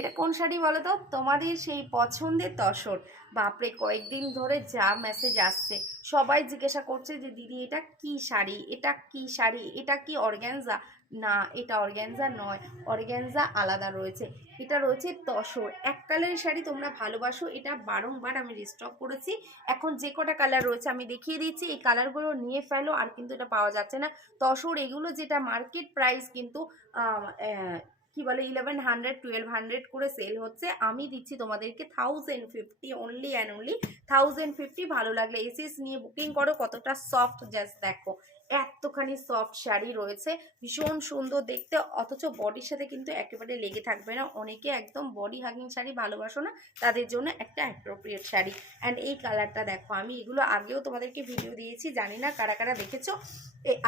এটা কোন শাড়ি বলো তো? তোমাদের সেই পছন্দের তসর। বাপরে, কয়েকদিন ধরে যা মেসেজ আসছে, সবাই জিজ্ঞাসা করছে যে দিদি এটা কি শাড়ি, এটা কি শাড়ি, এটা কি অর্গ্যানজা? না, এটা অর্গ্যানজা নয়, অর্গ্যানজা আলাদা রয়েছে, এটা রয়েছে তসর। এক কালারের শাড়ি তোমরা ভালোবাসো, এটা বারংবার আমি রিস্টক করেছি। এখন যে কটা কালার রয়েছে আমি দেখিয়ে দিচ্ছি, এই কালারগুলো নিয়ে ফেলো, আর কিন্তু এটা পাওয়া যাচ্ছে না। তসর এগুলো যেটা মার্কেট প্রাইস কিন্তু কি বলে 1100 1200 করে সেল হচ্ছে, আমি দিচ্ছি তোমাদেরকে 1050 অনলি অ্যান্ড অনলি 1050। ভালো লাগলে এসএস নিয়ে বুকিং করো। কতটা সফট, জাস্ট দেখো, এতখানি সফট শাড়ি রয়েছে, ভীষণ সুন্দর দেখতে, অথচ বডির সাথে কিন্তু একেবারে লেগে থাকবে না। অনেকে একদম বডি হাগিং শাড়ি ভালোবাসো না, তাদের জন্য একটা অ্যাপ্রোপ্রিয়েট শাড়ি। অ্যান্ড এই কালারটা দেখো, আমি এগুলো আগেও তোমাদেরকে ভিডিও দিয়েছি, জানি না কারা কারা দেখেছো,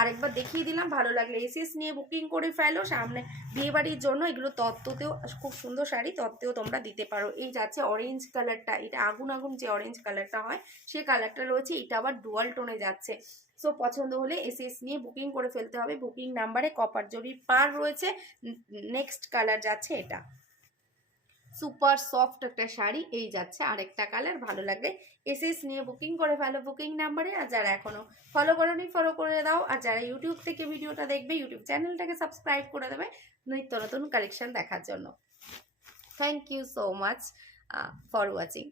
আরেকবার দেখিয়ে দিলাম। ভালো লাগলে এসএস নিয়ে বুকিং করে ফেলো, সামনে বিয়েবাড়ির জন্য এগুলো তত্ত্বতেও খুব সুন্দর শাড়ি, তত্ত্বেও তোমরা দিতে পারো। এই যাচ্ছে অরেঞ্জ কালারটা, এটা আগুন আগুন যে অরেঞ্জ কালারটা হয় সেই কালারটা রয়েছে, এটা আবার ডুয়াল টোনে যাচ্ছে। সো পছন্দ হলে এসএস নিয়ে বুকিং করে ফেলতে হবে। বুকিং নাম্বারে কপার জরির পার রয়েছে। নেক্সট কালার যাচ্ছে এটা, সুপার সফট একটা শাড়ি। এই যাচ্ছে আরেকটা কালার, ভালো লাগলে এসএস নিয়ে বুকিং করে ফেলো বুকিং নাম্বারে। আর যারা এখনো ফলো করোনি ফলো করে দাও, আর যারা ইউটিউব থেকে ভিডিওটা দেখবে ইউটিউব চ্যানেলটাকে সাবস্ক্রাইব করে দেবে নিত্য নতুন কালেকশন দেখার জন্য। Thank you so much for watching.